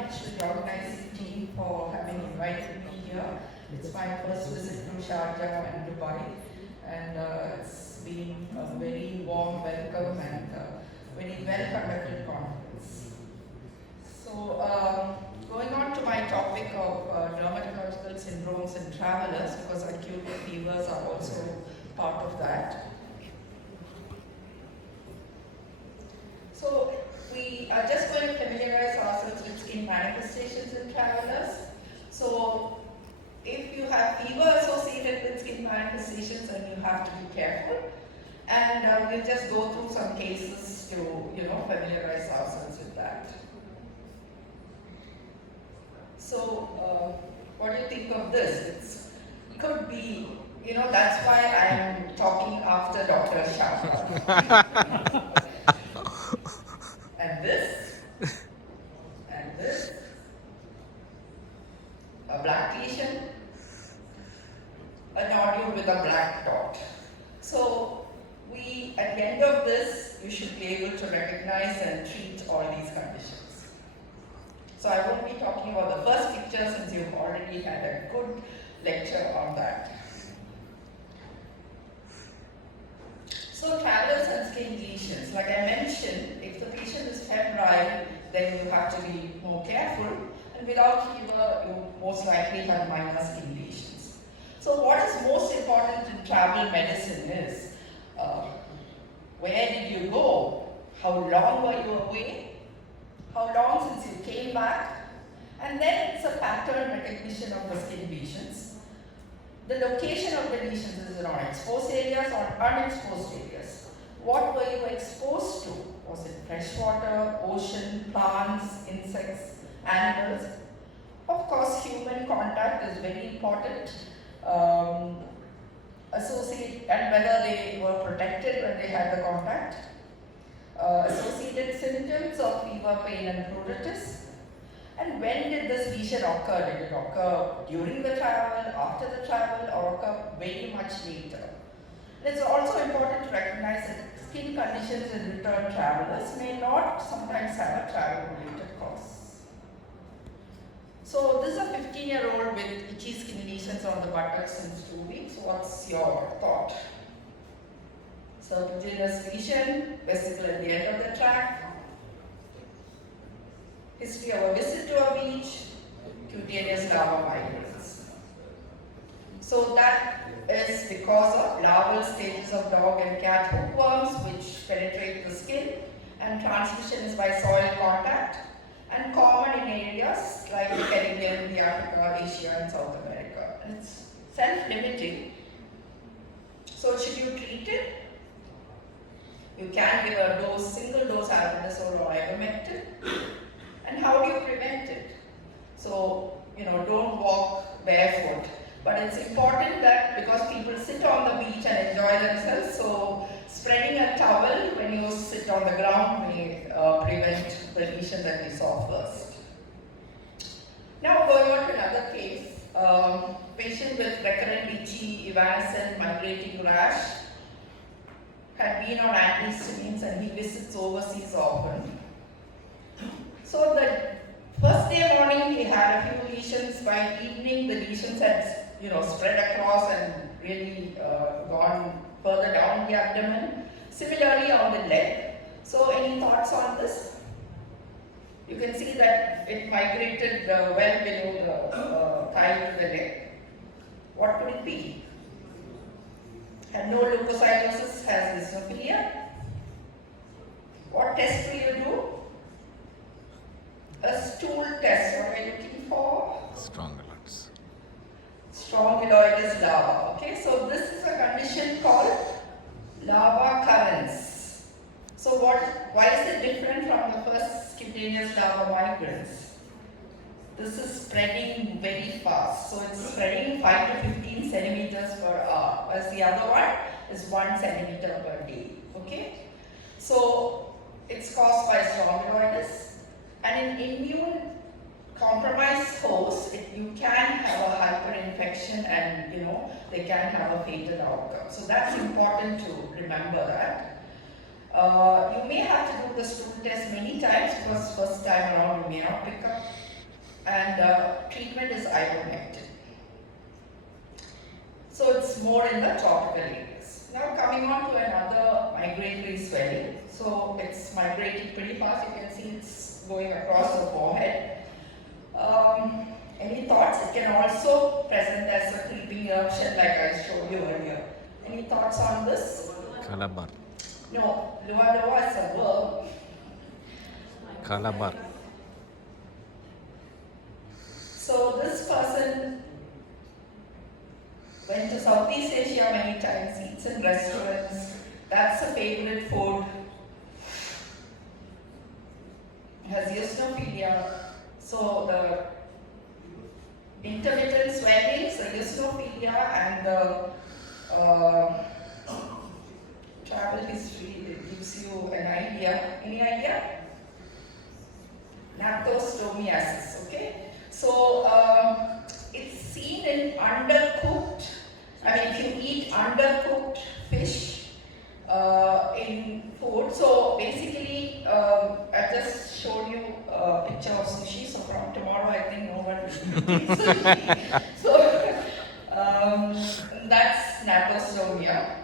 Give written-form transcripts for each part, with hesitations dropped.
much to the organizing team for having invited me here. It's my first visit to Sharjah and Dubai, and it's been a very warm welcome and very well conducted conference. So, going on to my topic of dermatological syndromes in travelers, because acute fevers are also part of that. So, we are just going to familiarize ourselves with skin manifestations in travelers. So, if you have fever associated with skin manifestations, then you have to be careful. And we'll just go through some cases to, familiarize ourselves with that. So, what do you think of this? It could be, that's why I'm talking after Dr. Shah. And this, a black lesion, a nodule with a black dot. So at the end of this, you should be able to recognize and treat all these conditions. So I won't be talking about the first picture since you've already had a good lecture on that. So travelers and skin lesions, like I mentioned, if the patient is febrile, then you have to be more careful, and without fever, you most likely have minor skin lesions. So what is most important in travel medicine is, where did you go? How long were you away? How long since you came back? And then it's a pattern recognition of the skin lesions. The location of the lesions, is it on exposed areas or unexposed areas? What were you exposed to? Was it freshwater, ocean, plants, insects, animals? Of course, human contact is very important. And whether they were protected when they had the contact. Associated symptoms of fever, pain, and pruritus. And when did this lesion occur? Did it occur during the travel, after the travel, or occur very much later? And it's also important to recognize that skin conditions in return travelers may not sometimes have a travel-related cause. So this is a 15-year-old with itchy skin lesions on the buttocks since 2 weeks. What's your thought? Serpiginous lesion, vesicle at the end of the tract. History of a visit to a beach, cutaneous larva migrants. So that is because of larval stages of dog and cat hookworms which penetrate the skin, and transmission is by soil contact, and common in areas like the Caribbean, the Africa, Asia, and South America. And it's self-limiting. So should you treat it? You can give a dose, single dose albendazole or ivermectin. And how do you prevent it? So, don't walk barefoot. But it's important that because people sit on the beach and enjoy themselves, so spreading a towel when you sit on the ground may prevent the lesion that we saw first. Now going on to another case, patient with recurrent itchy, evanescent, migrating rash, had been on antihistamines and he visits overseas often. So the first day morning he had a few lesions. By evening the lesions had spread across and really gone further down the abdomen. Similarly on the leg. So any thoughts on this? You can see that it migrated well below the thigh to the leg. What could it be? Had no leukocytosis, has eosinophilia. What test will you do? A stool test. What are you looking for? Strongyloides larva. Okay, so this is a condition called larva currents. So why is it different from the first cutaneous larva migrants? This is spreading very fast. So it's spreading 5 to 15 centimeters per hour, whereas the other one is 1 centimeter per day. Okay? So it's caused by strongyloides. And in immune compromised hosts, you can have a hyperinfection and they can have a fatal outcome. So that's important to remember that. You may have to do the stool test many times because first time around you may not pick up and treatment is ivermectin. So it's more in the tropical areas. Now coming on to another migratory swelling. So it's migrating pretty fast. You can see it's going across the forehead. Any thoughts? It can also present as a creeping eruption like I showed you earlier. Any thoughts on this? Calabar. No, Lua is a verb. Calabar. So this person went to Southeast Asia many times, eats in restaurants. That's a favorite food. Has eosinophilia. So the intermittent swellings, the eosinophilia, and the travel history, it gives you an idea. Any idea? Nathostomiasis, okay? So it's seen in undercooked, if you eat undercooked fish in food. So basically, I just showed you a picture of sushi. So from tomorrow, I think no one will eat sushi. So that's natostomia.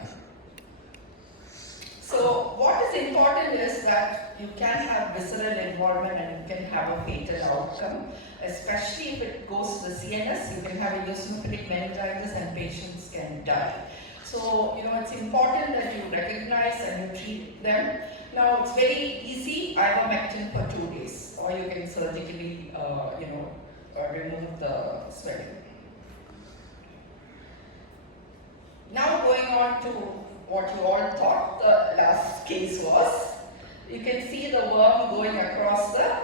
So what is important is that you can have visceral involvement and you can have a fatal outcome, especially if it goes to the CNS. You can have a eosinophilic meningitis and patients can die. So, it's important that you recognize and you treat them. Now, it's very easy, ivermectin for 2 days, or you can surgically, remove the swelling. Now, going on to what you all thought the last case was. You can see the worm going across the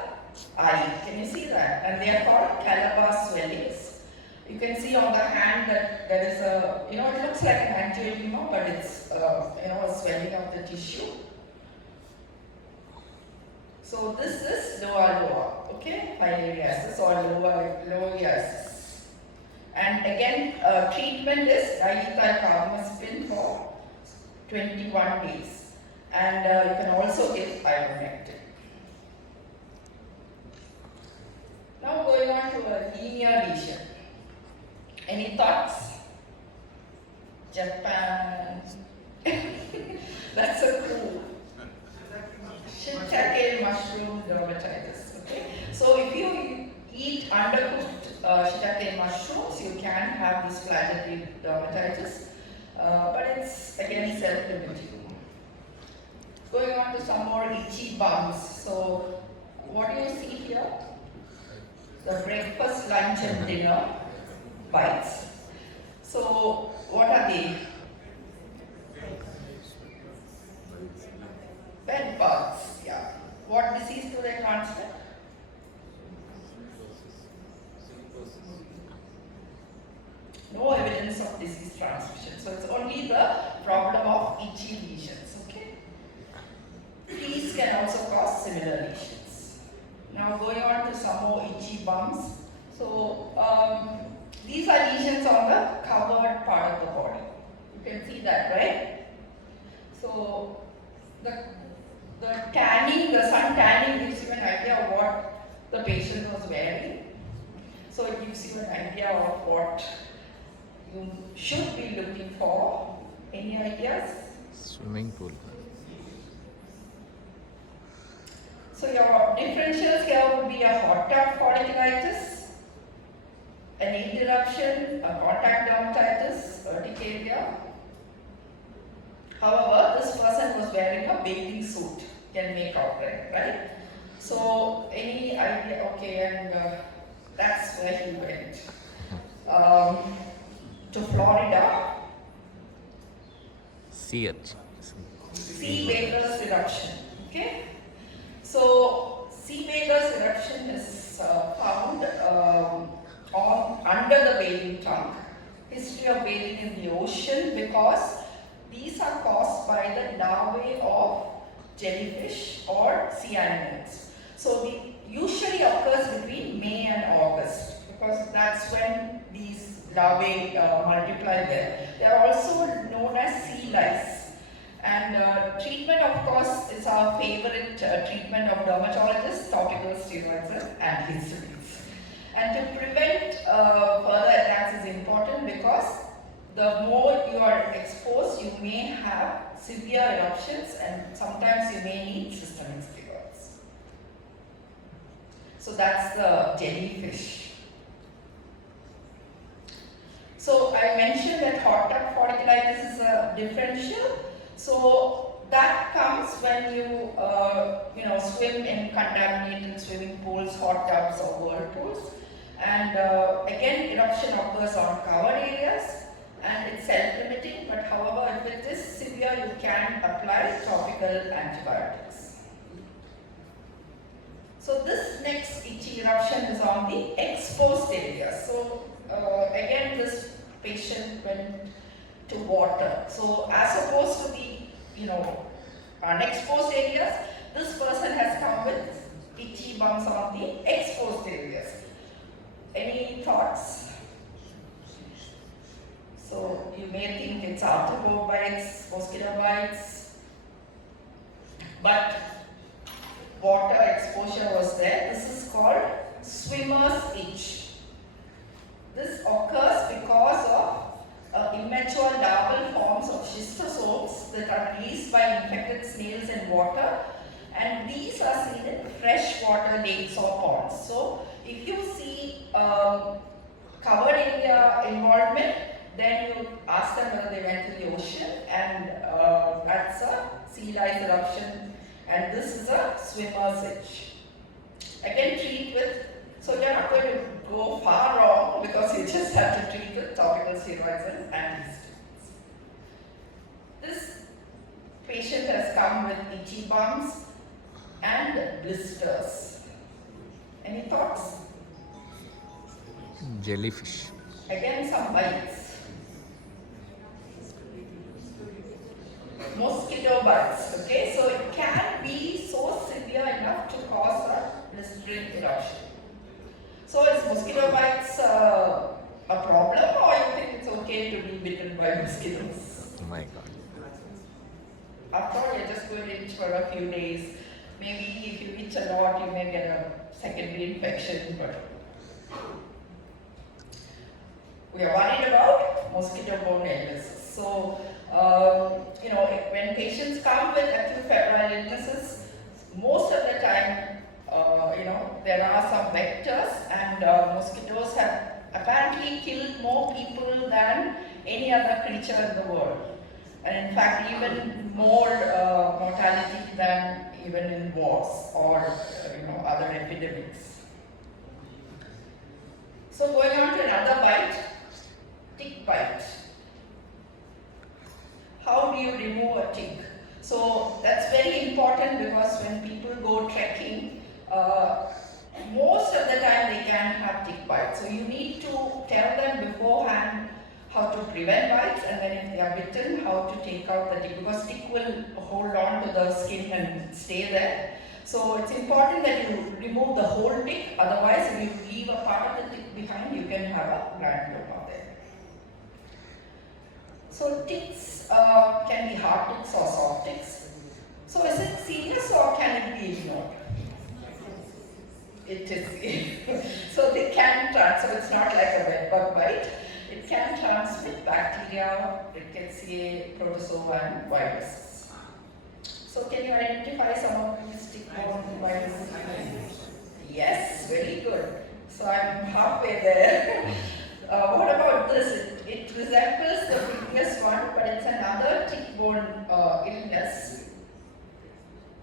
eye. Can you see that? And they are called Calabar swellings. You can see on the hand that there is a, it looks like an angioedema, but it's, a swelling of the tissue. So this is loa, okay? Filariasis or loiasis. And again, treatment is diethyl carbamazepine for 21 days. And you can also give ivermectin. Now going on to a linear lesion. Any thoughts? Japan. That's a cool. Shiitake mushroom dermatitis. Okay. So if you eat undercooked shiitake mushrooms, you can have this flagellatory dermatitis. But it's again self-limiting. Going on to some more itchy bumps. So what do you see here? The breakfast, lunch and dinner bites. So what are they? Bed bugs, yeah. What disease do they transmit? No evidence of disease transmission. So it's only the problem of itchy lesions, okay? Fleas can also cause similar lesions. Now going on to some more itchy bumps. So these are lesions on the covered part of the body. You can see that, right? So the tanning, the sun tanning gives you an idea of what the patient was wearing. So it gives you an idea of what you should be looking for. Any ideas? Swimming pool. So your differentials here would be a hot tub folliculitis, an interruption, a contact dermatitis, urticaria. However, this person was wearing a bathing suit, can make out right? So any idea? Okay, and that's where he went. To Florida. Sea urchin. Sea baker's eruption. Okay. So sea baker's eruption is found under the bathing trunk. History of bathing in the ocean, because these are caused by the larvae of jellyfish or sea animals. So it usually occurs between May and August, because that's when these larvae multiply there. They are also known as sea lice. And treatment, of course, is our favorite treatment of dermatologists, topical steroids and antihistamines. the more you are exposed, you may have severe eruptions and sometimes you may need systemic steroids. So that's the jellyfish. So I mentioned that hot tub folliculitis is a differential. So that comes when you swim in contaminated swimming pools, hot tubs or whirlpools. And again, eruption occurs on covered areas and it's self-limiting, but however, if it is severe, you can apply topical antibiotics. So this next itchy eruption is on the exposed area. So again, this patient went to water. So as opposed to the unexposed areas, this person has come with itchy bumps on the exposed areas. Any thoughts? So you may think it's arthropod bites, mosquito bites, but water exposure was there. This is called swimmer's itch. This occurs because of immature larval forms of schistosomes that are released by infected snails in water, and these are seen in freshwater lakes or ponds. So if you see covered area involvement, then you ask them whether they went to the ocean, and that's a sea lice eruption, and this is a swimmer's itch. Again, treat with, so you're not going to go far wrong because you just have to treat with topical steroids and antihistamines. This patient has come with itchy bumps and blisters. Any thoughts? Jellyfish. Again, some bites. Mosquito bites, okay? So it can be so severe enough to cause a blistering eruption. So is mosquito bites a problem, or you think it's okay to be bitten by mosquitoes? Oh my God. After all, you're just going to itch for a few days. Maybe if you itch a lot, you may get a secondary infection, but we are worried about mosquito-borne illnesses. So, when patients come with acute febrile illnesses, most of the time, there are some vectors, and mosquitoes have apparently killed more people than any other creature in the world. And in fact, even more mortality than even in wars or other epidemics. So going on to another bite, tick bite. How do you remove a tick? So that's very important because when people go trekking, most of the time they can have tick bites. So you need to tell them beforehand how to prevent bites, and then if they are bitten, how to take out the tick, because tick will hold on to the skin and stay there. So it's important that you remove the whole tick, otherwise if you leave a part of the tick behind, you can have a granuloma there. So ticks can be hard ticks or soft ticks. So is it serious or can it be ignored? It is. So they can transfer, it's not like a bed bug bite. It can transmit bacteria, Rickettsia, protozoa and viruses. So can you identify some of these tick-borne viruses? Yes, very good. So I'm halfway there. What about this? It resembles the previous one, but it's another tick-borne illness.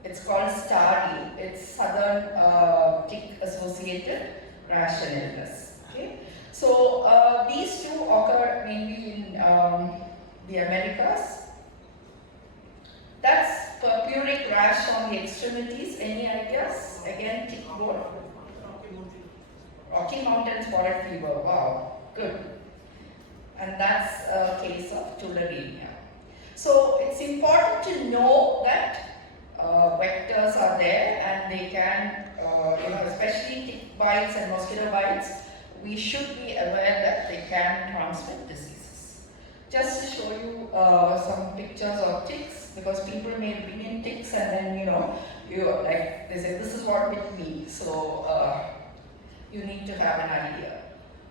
It's called STARI. It's southern tick-associated rash and illness. Okay? So these two occur mainly in the Americas. That's purpuric rash on the extremities. Any ideas? Again, tick-borne. Rocky Mountain spotted fever. Wow, good. And that's a case of tularemia. So it's important to know that vectors are there, and they can, especially tick bites and mosquito bites, we should be aware that they can transmit diseases. Just to show you some pictures of ticks, because people may bring in ticks and then, they say, this is what bit me. So you need to have an idea.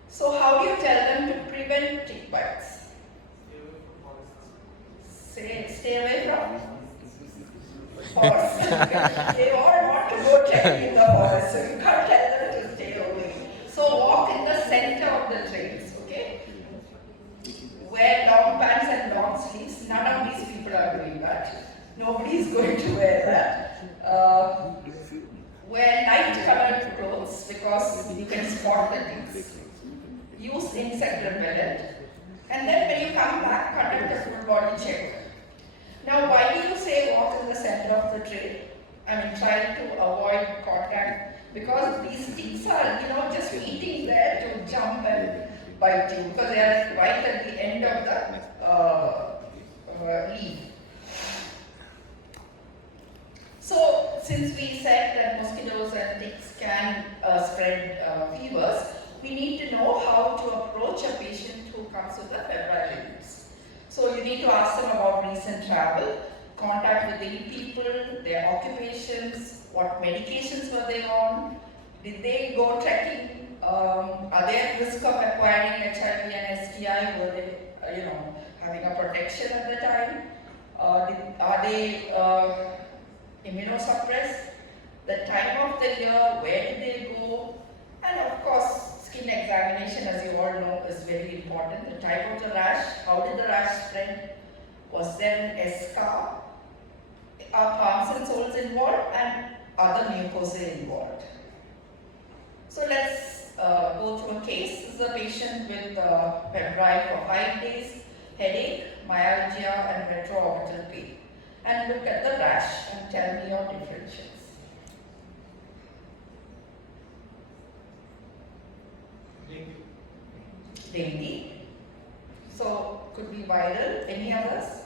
So how do you tell them to prevent tick bites? stay away from forest. They all want to go trekking in the forest, so you can't tell them to stay away. So walk in the center of the trails, okay? Wear long pants and long sleeves. None of these people are doing that. Nobody is going to wear that. Wear light colored clothes because you can spot the ticks. Use insect repellent. And then when you come back, conduct a full body check. Now, why do you say walk in the center of the trail? I mean, try to avoid contact because these ticks are, just waiting there to jump and bite you because they are right at the end of the leaf. So, since we said that mosquitoes and ticks can spread fevers, we need to know how to approach a patient who comes with a febrile illness. So, you need to ask them about recent travel, contact with the people, their occupations, what medications were they on, did they go trekking, are they at risk of acquiring HIV and STI, were they having a protection at the time, are they immunosuppressed, the time of the year, where did they go, and of course skin examination, as you all know, is very important. The type of the rash, how did the rash spread, was there an scar, are palms and soles involved, and other mucosae involved. So let's go through a case. This is a patient with febrile for 5 days, headache, myalgia, and retroorbital pain. And look at the rash and tell me your differentials. Dengue. So could be viral. Any others?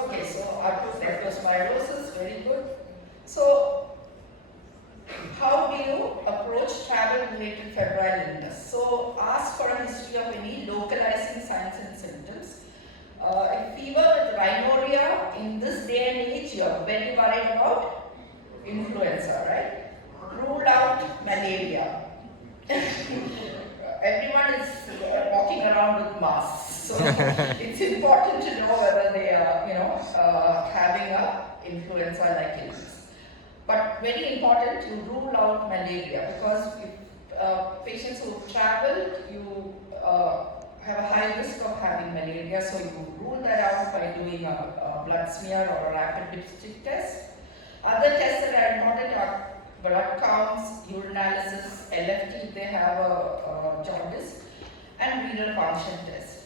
Okay, so leptospirosis, very good. So how do you approach travel-related febrile illness? So ask for a history of any localizing signs and symptoms. If fever with rhinorrhea, in this day and age, you are very worried about influenza, right? Rule out malaria. Everyone is walking around with masks, so it's important to know whether they are, having a influenza-like illness. But very important, you rule out malaria because if patients who have traveled, you have a high risk of having malaria, so you rule that out by doing a blood smear or a rapid dipstick test. Other tests that are important are blood counts, urinalysis, LFT if they have a jaundice, and renal function test.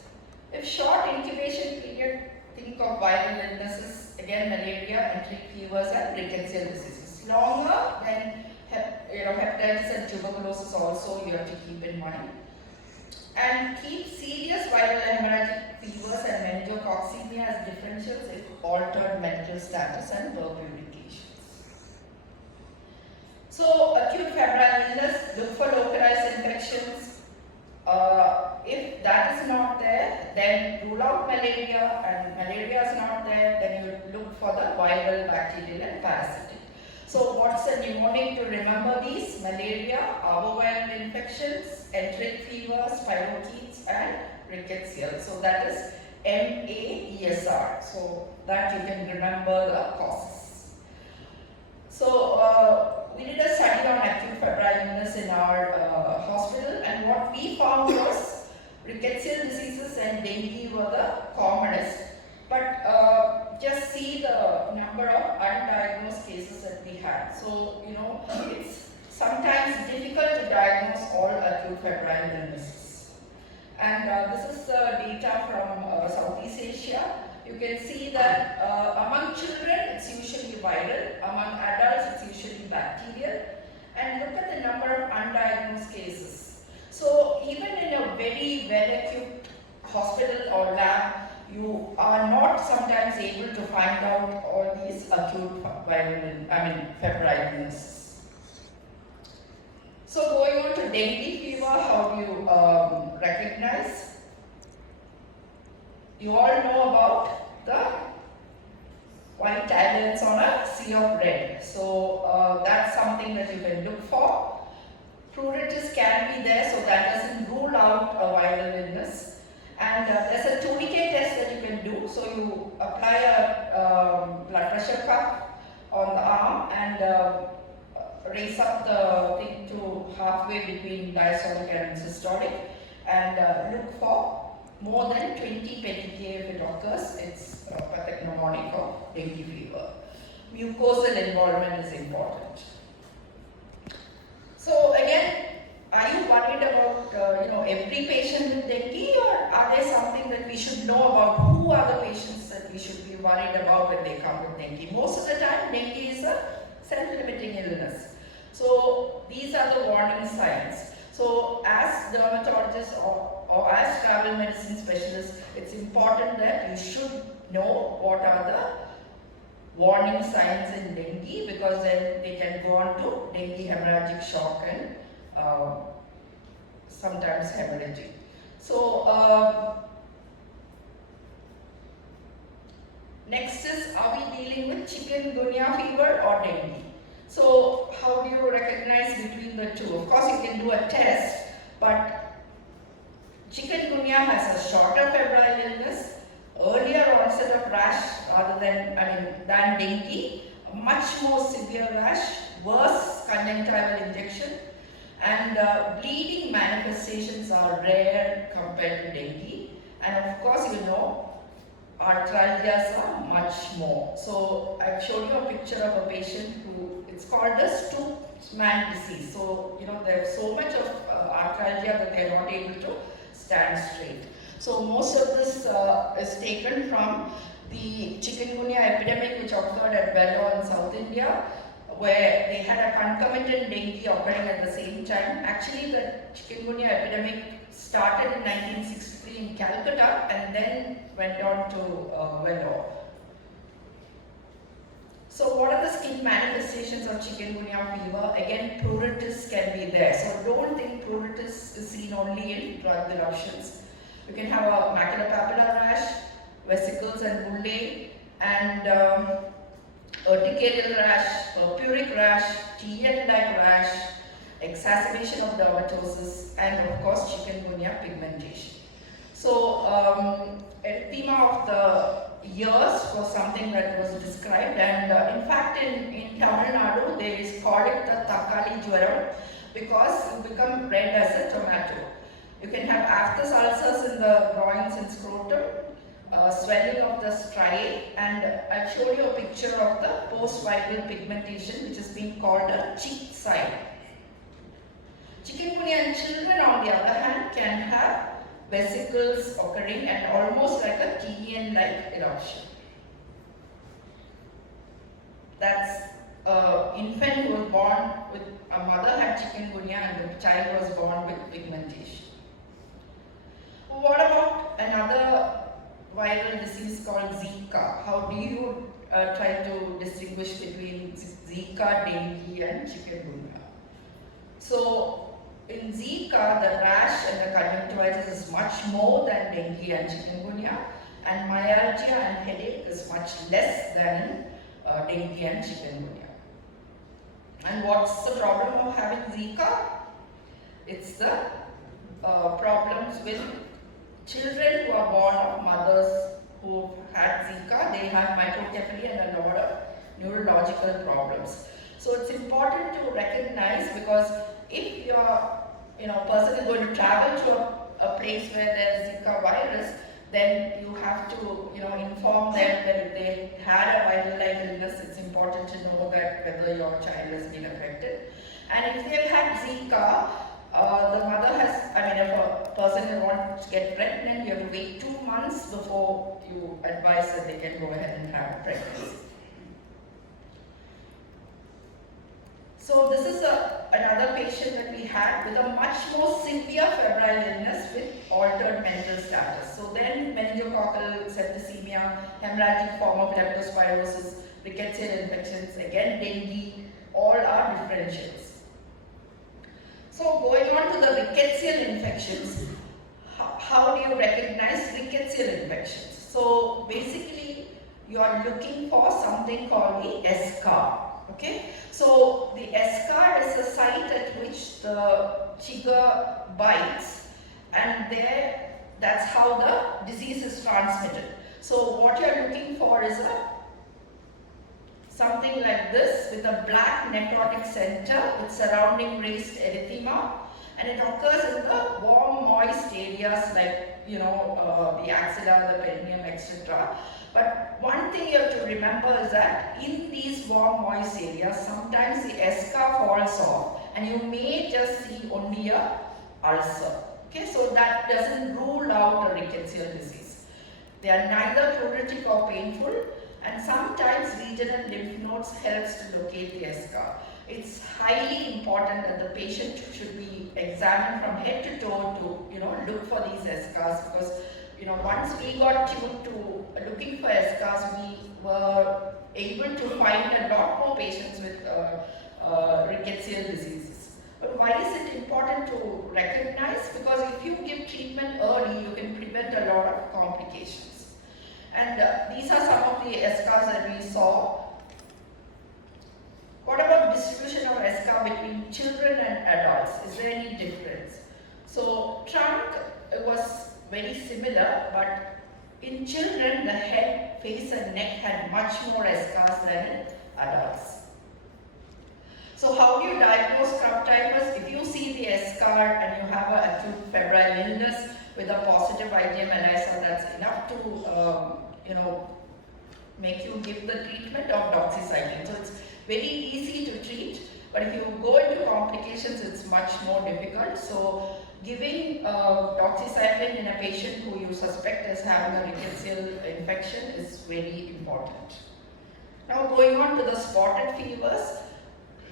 If short incubation period, think of viral illnesses, again malaria, enteric fevers, and rickettsial diseases. Longer, then hepatitis and tuberculosis also you have to keep in mind. And keep serious viral hemorrhagic fevers and meningococcemia as differentials if altered mental status and verb indications. So acute febrile illness, look for localized infections. If that is not there, then rule out malaria, and malaria is not there, then you look for the viral, bacterial and parasitic. So what's the mnemonic to remember these? Malaria, arboviral infections, enteric fever, spirochetes and rickettsial. So that is MAESR. So that you can remember the causes. So we did a study on acute febrile illness in our hospital, and what we found was rickettsial diseases and dengue were the commonest. But just see the number of undiagnosed cases that we had. So, it's sometimes difficult to diagnose all acute febrile illnesses. And this is the data from Southeast Asia. You can see that among children, it's usually viral. Among adults, it's usually bacterial. And look at the number of undiagnosed cases. So even in a very well-equipped hospital or lab, you are not sometimes able to find out all these acute febrile illnesses. So going on to dengue fever, how do you recognize? You all know about the white islands on a sea of red. So that's something that you can look for. Pruritus can be there, so that doesn't rule out a viral illness. And there's a tourniquet test that you can do. So you apply a blood pressure cuff on the arm and raise up the thing to halfway between diastolic and systolic, and look for more than 20 pK if it occurs. It's pathognomonic of dengue fever. Mucosal involvement is important. So again, are you worried about every patient with dengue, or are there something that we should know about? Who are the patients that we should be worried about when they come with dengue? Most of the time, dengue is a self-limiting illness. So these are the warning signs. So as dermatologists or as travel medicine specialists, it's important that you should know what are the warning signs in dengue, because then they can go on to dengue hemorrhagic shock and sometimes hemorrhaging. So next is, are we dealing with chikungunya fever or dengue? So how do you recognize between the two? Of course, you can do a test, but chikungunya has a shorter febrile illness, earlier onset of rash than dengue, a much more severe rash, worse conjunctival injection, and bleeding manifestations are rare compared to dengue. And of course, arthralgias are much more. So I've shown you a picture of a patient who, it's called the Stoopman disease. So there's so much of arthralgia that they're not able to stand straight. So most of this is taken from the chikungunya epidemic which occurred at Vellore in South India, where they had a concomitant dengue occurring at the same time. Actually, the chikungunya epidemic started in 1963 in Calcutta and then went on to Vellore. So what are the skin manifestations of chikungunya fever? Again, pruritus can be there. So don't think pruritus is seen only in drug eruptions. You can have a maculopapular rash, vesicles and bullae, and urticarial rash, purpuric rash, TN-like rash, exacerbation of dermatosis, and of course chikungunya pigmentation. So erythema of the ears was something that was described, and in fact in Tamil Nadu they call it the Takali Jwaram because you become red as a tomato. You can have aphthous ulcers in the groins and scrotum, swelling of the striae, and I've shown you a picture of the post-viral pigmentation which is being called a cheek side. Chikungunya in children, on the other hand, can have vesicles occurring and almost like a TN-like eruption. That's an infant who was born with, a mother had chikungunya and the child was born with pigmentation. What about another viral disease called Zika? How do you try to distinguish between Zika, dengue and chikungunya? So in Zika, the rash and the conjunctivitis is much more than dengue and chikungunya, and myalgia and headache is much less than dengue and chikungunya. And what's the problem of having Zika? It's the problems with children who are born of mothers who had Zika. They have microcephaly and a lot of neurological problems. So it's important to recognize, because if your person is going to travel to a place where there is Zika virus, then you have to inform them that if they had a viral-like illness, it's important to know that whether your child has been affected. And if they've had Zika, the mother has, if a person wants to get pregnant, you have to wait 2 months before you advise that they can go ahead and have a pregnancy. So this is another patient that we had with a much more severe febrile illness with altered mental status. So then meningococcal septicemia, hemorrhagic form of leptospirosis, rickettsial infections, again dengue, all are differentials. So going on to the rickettsial infections, how do you recognize rickettsial infections? So basically you are looking for something called the eschar. Okay, so the eschar is the site at which the chigger bites, and there, that's how the disease is transmitted. So what you're looking for is something like this with a black necrotic center with surrounding raised erythema, and it occurs in the warm, moist areas like, the axilla, the perineum, etc. But one thing you have to remember is that in these warm, moist areas, sometimes the eschar falls off and you may just see only a ulcer. Okay, so that doesn't rule out a rickettsial disease. They are neither pruritic or painful, and sometimes regional lymph nodes helps to locate the eschar. It's highly important that the patient should be examined from head to toe to look for these eschars, because once we got tuned to looking for eschars, we were able to find a lot more patients with rickettsial diseases. But why is it important to recognize? Because if you give treatment early, you can prevent a lot of complications. And these are some of the eschars that we saw. What about distribution of eschar between children and adults? Is there any difference? So trunk was very similar, but in children the head, face and neck had much more eschars than in adults. So how do you diagnose scrub typhus? If you see the eschar and you have an acute febrile illness with a positive IgM ELISA, that's enough to make you give the treatment of doxycycline. So it's very easy to treat, but if you go into complications, it's much more difficult. So giving doxycycline in a patient who you suspect is having a rickettsial infection is very important. Now going on to the spotted fevers,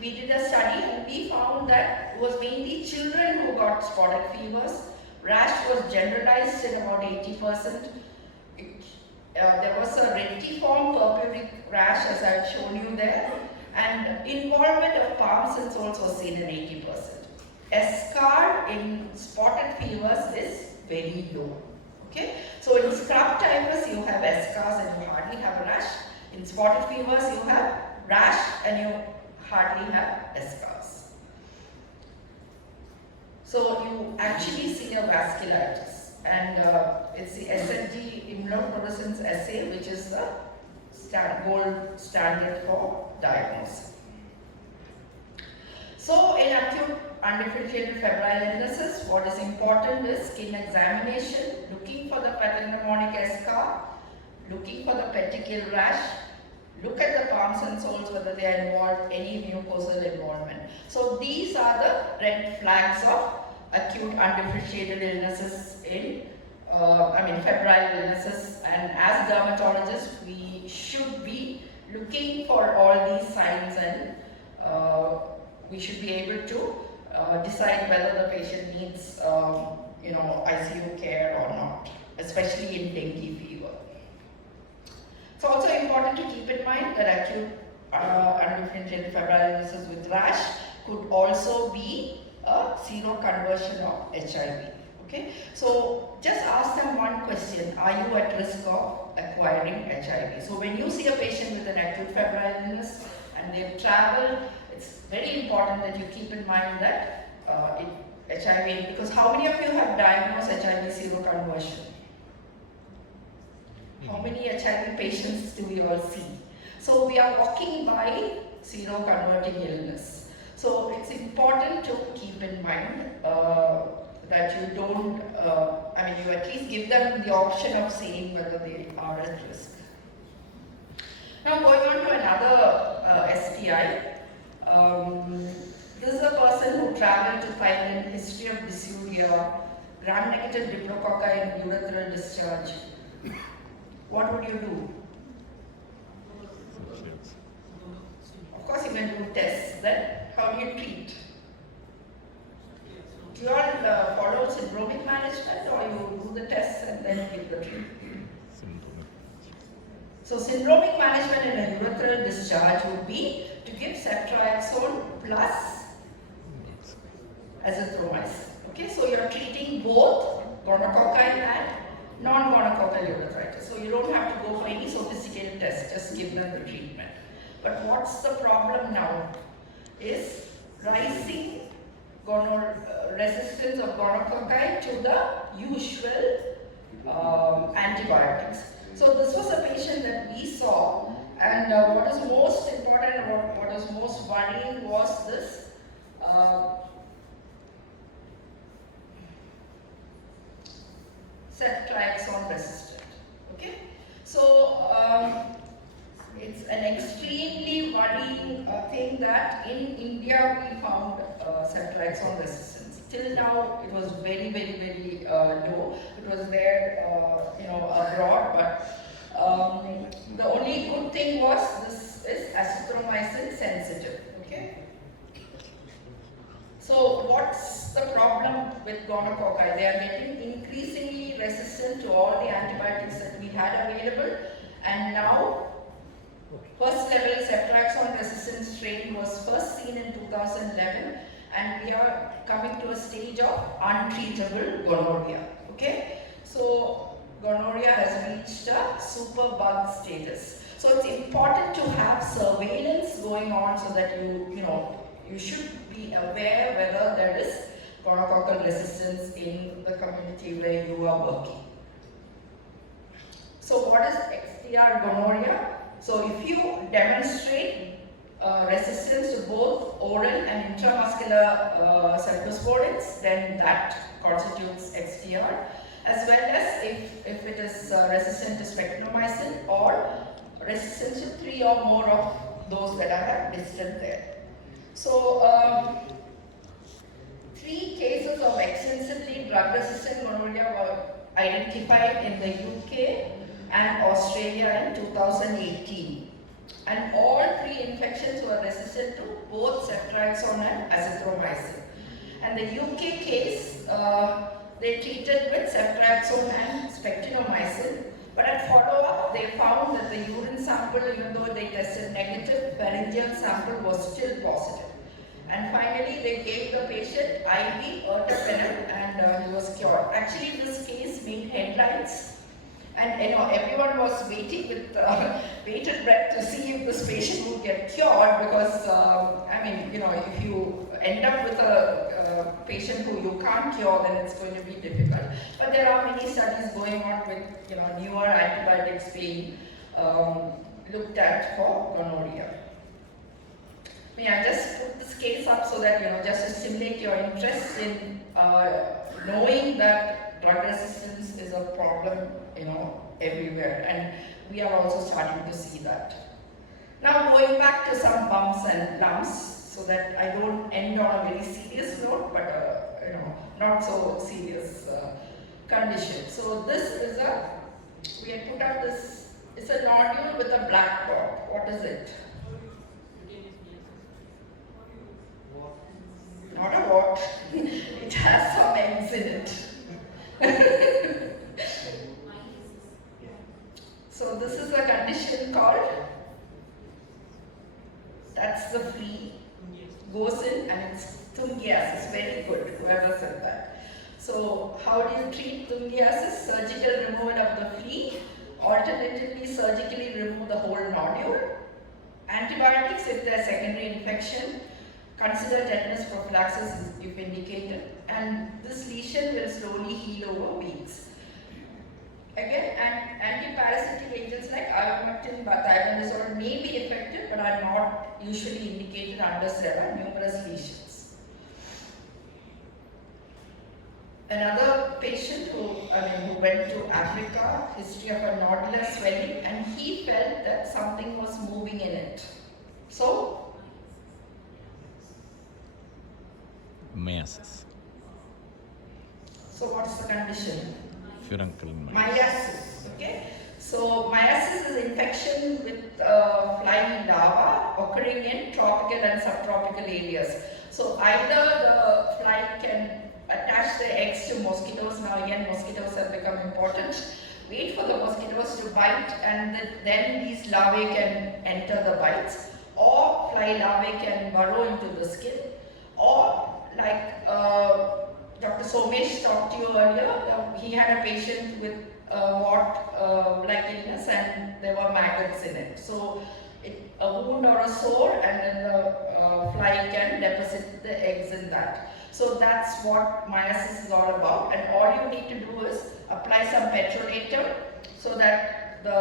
we did a study and we found that it was mainly children who got spotted fevers. Rash was generalized in about 80%. There was a retiform purpuric rash, as I've shown you there, and involvement of palm cells also seen in 80%. Eschar in spotted fevers is very low. Okay, so in scrub typhus you have eschars and you hardly have a rash. In spotted fevers you have rash and you hardly have eschars. So you actually see a vasculitis, and it's the SFD immunofluorescence assay, which is the gold standard for diagnosis. So in acute undifferentiated febrile illnesses, what is important is skin examination, looking for the pathognomonic eschar, looking for the petechial rash, look at the palms and soles whether they are involved, any mucosal involvement. So these are the red flags of acute undifferentiated illnesses in febrile illnesses, and as dermatologists we should be looking for all these signs, and we should be able to decide whether the patient needs ICU care or not, especially in dengue fever. It's also important to keep in mind that acute undifferentiated febrile illnesses with rash could also be a seroconversion of HIV. Okay, so just ask them one question: are you at risk of acquiring HIV? So when you see a patient with an acute febrile illness and they've traveled, it's very important that you keep in mind that HIV, because how many of you have diagnosed HIV seroconversion? How many HIV patients do we all see? So we are walking by seroconverting illness. So it's important to keep in mind that you don't, you at least give them the option of saying whether they are at risk. Now going on to another STI. This is a person who traveled to Thailand, history of dysuria, gram-negative diplococci in urethral discharge. What would you do? Of course you can do tests. Then how do you treat? Do you all follow syndromic management, or you do the tests and then give the treatment? So syndromic management in a urethral discharge would be to give ceftriaxone plus azithromycin. Okay, so you are treating both gonococcal and non-gonococcal urethritis. So you don't have to go for any sophisticated test, just give them the treatment. But what's the problem now is rising resistance of gonococci to the usual antibiotics. So this was a patient that we saw, and what is most important about what is most worrying was this ceftriaxone resistant. Okay, so it's an extremely worrying thing that in India we found ceftriaxone resistance. Till now, it was very, very, very low. It was there, abroad, but the only good thing was this is azithromycin sensitive. Okay. So what's the problem with gonococci? They are getting increasingly resistant to all the antibiotics that we had available, and now first level ceftriaxone resistant strain was first seen in 2011, and we are coming to a stage of untreatable gonorrhea. Okay, so gonorrhea has reached a superbug status. So it's important to have surveillance going on so that you should be aware whether there is gonococcal resistance in the community where you are working. So what is XDR gonorrhea? So if you demonstrate resistance to both oral and intramuscular cephalosporins, then that constitutes XDR, as well as if it is resistant to spectramycin or resistant to 3 or more of those that I have listed there. So 3 cases of extensively drug-resistant gonorrhea were identified in the UK and Australia in 2018. And all 3 infections were resistant to both ceftriaxone and azithromycin. And the UK case, they treated with ceftriaxone and spectinomycin, but at follow-up, they found that the urine sample, even though they tested negative, pharyngeal sample was still positive. And finally, they gave the patient IV ertapenem, and he was cured. Actually, this case made headlines. And everyone was waiting with bated breath to see if this patient would get cured, because if you end up with a patient who you can't cure, then it's going to be difficult. But there are many studies going on with newer antibiotics being looked at for gonorrhea. I just put this case up so that just to stimulate your interest in knowing that drug resistance is a problem everywhere, and we are also starting to see that. Now going back to some bumps and lumps, so that I don't end on a very serious note, but not so serious condition. So this is we have put up this, it's a nodule with a black dot. What is it? Not a what? It has some eggs in it. So this is a condition called, that's the flea, goes in, and it's Thungiasis. Very good, whoever said that. So how do you treat Thungiasis? Surgical removal of the flea, alternatively surgically remove the whole nodule. Antibiotics if there is secondary infection. Consider tetanus prophylaxis if indicated, and this lesion will slowly heal over weeks. Again, antiparasitic agents like ivermectin, thiamidazole may be effective, but are not usually indicated unless there are numerous lesions. Another patient who went to Africa, history of a nodular swelling, and he felt that something was moving in it. So, Myiasis. So what's the condition? Furuncle Myiasis. Okay. So myiasis is infection with fly larva occurring in tropical and subtropical areas. So either the fly can attach their eggs to mosquitoes. Now again, mosquitoes have become important. Wait for the mosquitoes to bite, and then these larvae can enter the bites, or fly larvae can burrow into the skin, or like Dr. Somesh talked to you earlier, he had a patient with wart-like illness, and there were maggots in it. So a wound or a sore, and then the fly can deposit the eggs in that. So that's what myiasis is all about, and all you need to do is apply some petrolatum so that the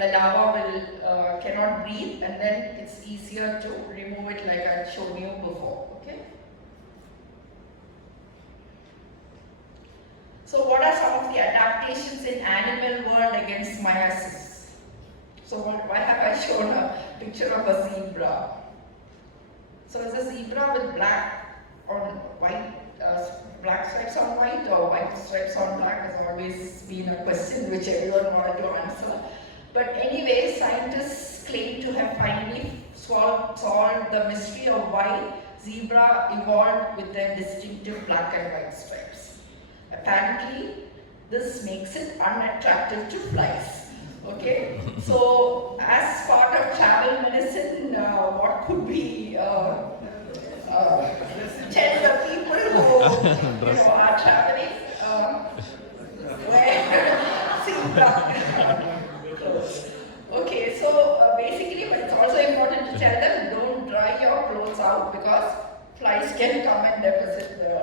the larva will cannot breathe, and then it's easier to remove it like I showed you before. Okay. So what are some of the adaptations in animal world against myiasis? So why have I shown a picture of a zebra? So it's a zebra with black on white, black stripes on white or white stripes on black has always been a question which everyone wanted to answer. But anyway, scientists claim to have finally solved the mystery of why zebra evolved with their distinctive black and white stripes. Apparently, this makes it unattractive to flies. Okay, so as part of travel medicine, what could we tell the people who are traveling wear zebra clothes? Okay, so basically, but it's also important to tell them don't dry your clothes out because flies can come and deposit the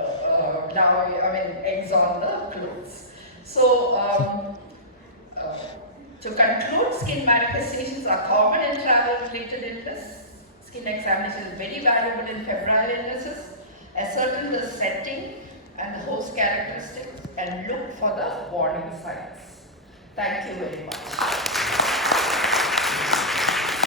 eggs on the clothes. So to conclude, skin manifestations are common in travel-related illness. Skin examination is very valuable in febrile illnesses. Ascertain the setting and the host characteristics and look for the warning signs. Thank you very much.